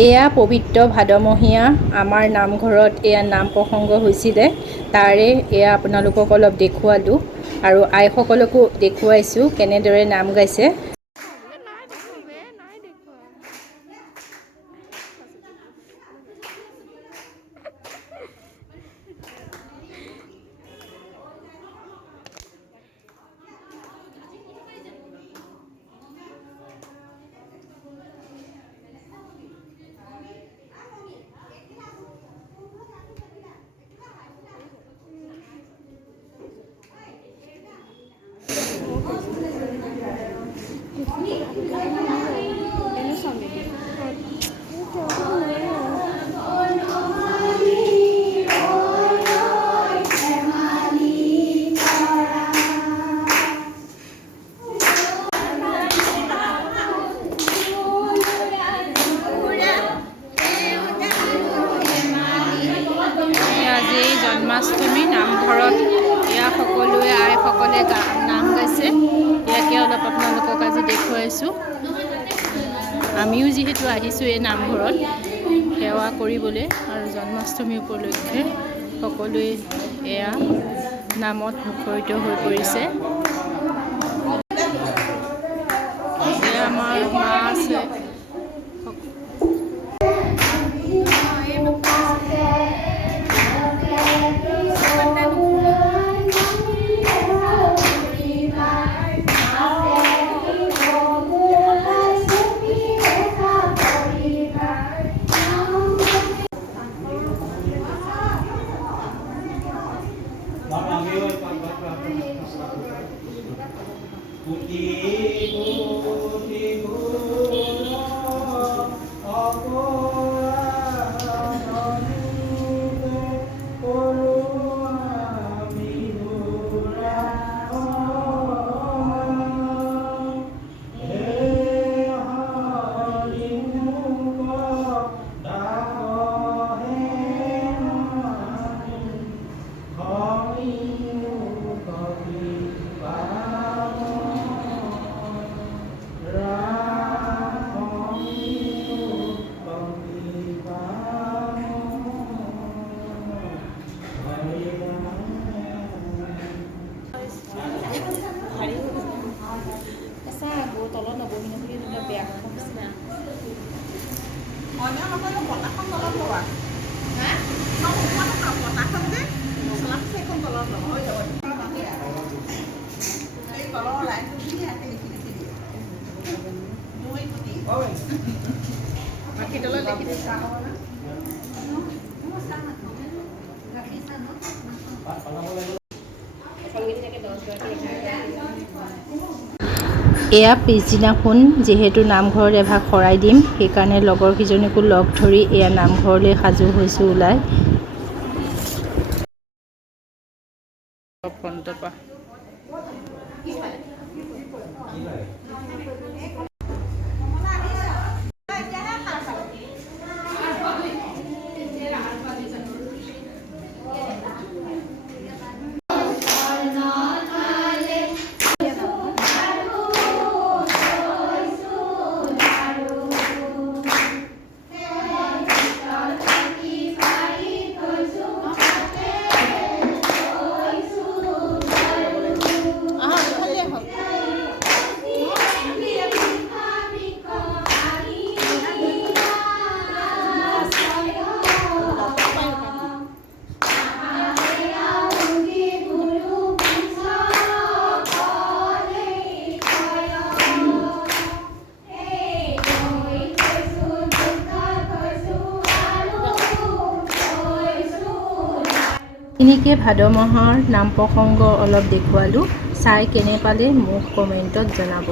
এয়া পবিত্ৰ ভাদমহীয়া আমাৰ নামঘৰত এয়া নাম প্ৰসংগ হৈছিলে, তাৰে এয়া আপোনালোকক অলপ দেখুৱালোঁ আৰু আইসকলকো দেখুৱাইছোঁ কেনেদৰে নাম গাইছে। আজি জন্মাষ্টমী নামঘৰত এয়া সকলোৱে আইসকলে নাম গাইছে। ইয়াকে অলপ আপোনালোকক আজি দেখুৱাইছোঁ। আমিও যিহেতু আহিছোঁ এই নামঘৰত সেৱা কৰিবলৈ আৰু জন্মাষ্টমী উপলক্ষে সকলোৱে এয়া নামত মুখৰিত হৈ পৰিছে। এয়া আমাৰ মা আছে। এয়া পিছদিনাখন যিহেতু নামঘৰত এভাগ শৰাই দিম, সেইকাৰণে লগৰ কেইজনীকো লগ ধৰি এয়া নামঘৰলৈ সাজু হৈছোঁ ওলাই। এনেকৈ ভাদ মাহৰ নাম প্ৰসংগ অলপ দেখুৱালোঁ। চাই কেনে পালে মোক কমেণ্টত জনাব।